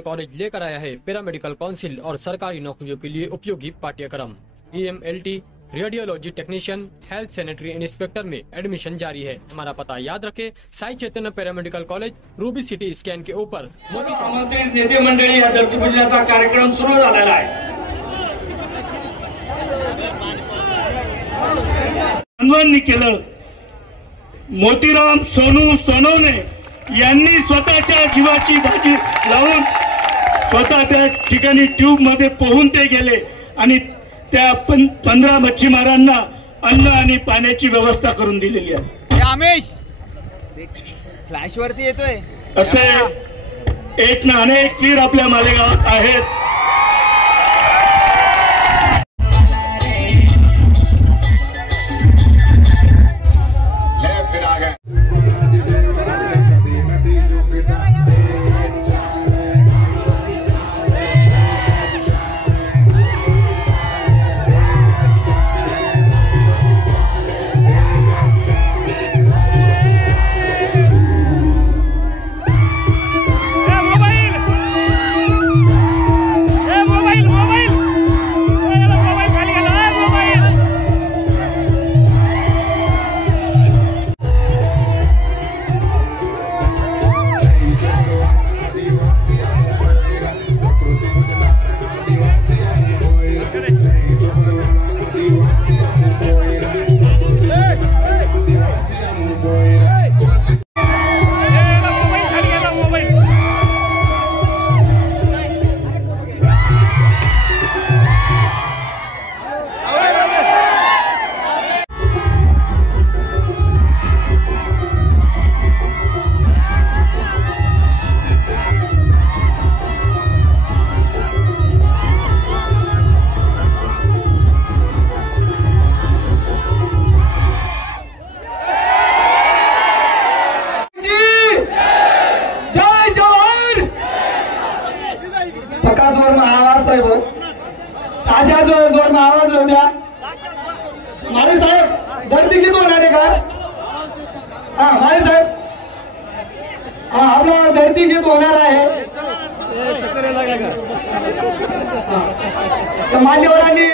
Medical college लेकर आया है पैरामेडिकल काउंसिल और सरकारी नौकरियों के लिए उपयोगी पाठ्यक्रम। EMLT, radiology technician, health sanitary inspector में एडमिशन जारी है। हमारा पता याद रखें, Sai Chaitanya paramedical college, Ruby CT scan के ऊपर। नेते मंडळी या धरतीपूजनाचा कार्यक्रम सुरू झालेला आहे। आंदोलन केलं मोतीराम सोनू सोनवणे यांनी स्वतःच्या जीवाची बाजी लावून स्वतः त्या ठिकाणी ट्यूब मध्ये पोहून ते गेले आणि त्या 15 मच्छीमारांना अन्न आणि पाण्याची व्यवस्था करून दिलेली आहे। रमेश फ्लॅश वरती येतोय। असे एक ना अनेक वीर आपल्या मालेगावात आहेत। जोर में आवाज साहेब ताशा जोर में आवाज हो गया। माळे साहेब दर्दी किती होणार आहे का? हाँ माळे साहेब, हाँ आपला दर्दी किती होणार आहे? मान्यवरांनी